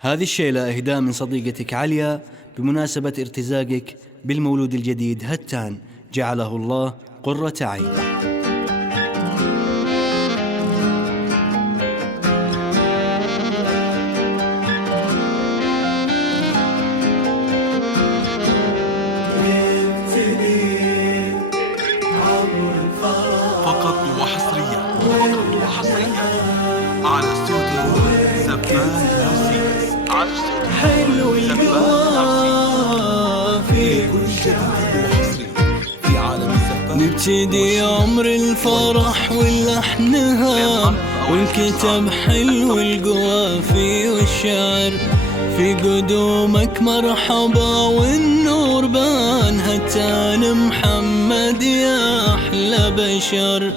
هذه الشيلة إهداء من صديقتك عليا بمناسبة ارتزاقك بالمولود الجديد هتان، جعله الله قرة عين. فقط وحصريا على استوديو زبان نرسيس، حلو القوى في كل جديد وحصري في عالم الزبان. نبتدي عمر الفرح واللحنها، والكتاب حلو القوافي والشعر في قدومك مرحبا، والنور بان هتان محمد يا أحلى بشر.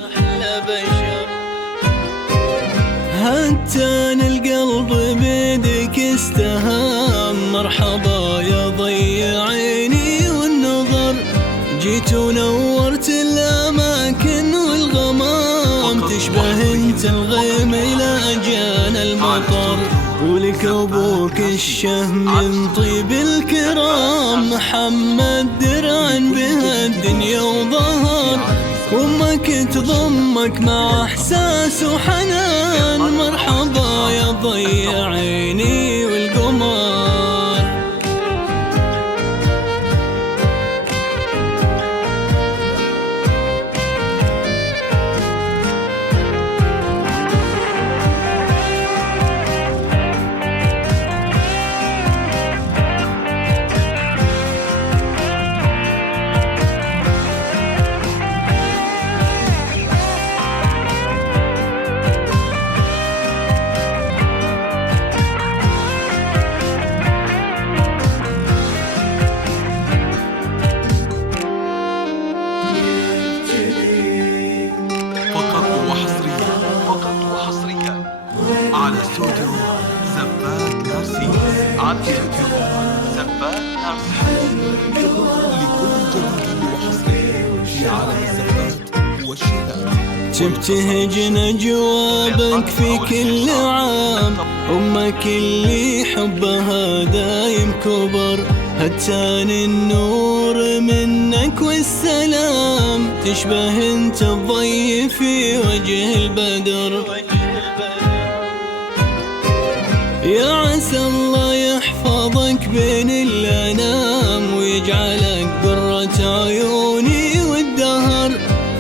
هتان القلب بيدك استهام، مرحبا يا ضي عيني والنظر، جيت ونورت الأماكن والغمام، تشبه انت الغيم إلى جان المطر، ولك أبوك الشهم من طيب الكرام، محمد درعا بها الدنيا وظهر، وامك تضمك مع احساس وحنان، مرحبا يا ضي عيني والقمر. فقط وحصريا على استوديو زبان نرسيس، لكل جديد وحصري في عالم الزبات والشيلات. تبتهج نجوابك في كل عام، أمك اللي حبها دايم كبر، هتان النور منك والسلام، تشبه انت الضي في وجه البدر، يا عسى الله يحفظك بين الأنام، ويجعلك قرة عيوني والدهر،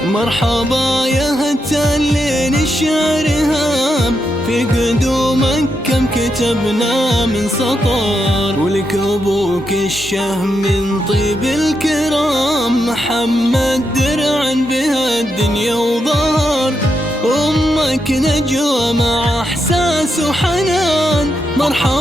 مرحبا يا هتان لين الشعر هام، في قدومك كم كتبنا من سطر، ولك أبوك الشهم من طيب الكرام، محمد درعا بها الدنيا وظهر، أمك نجوى مع إحساس وحنان، مرحبا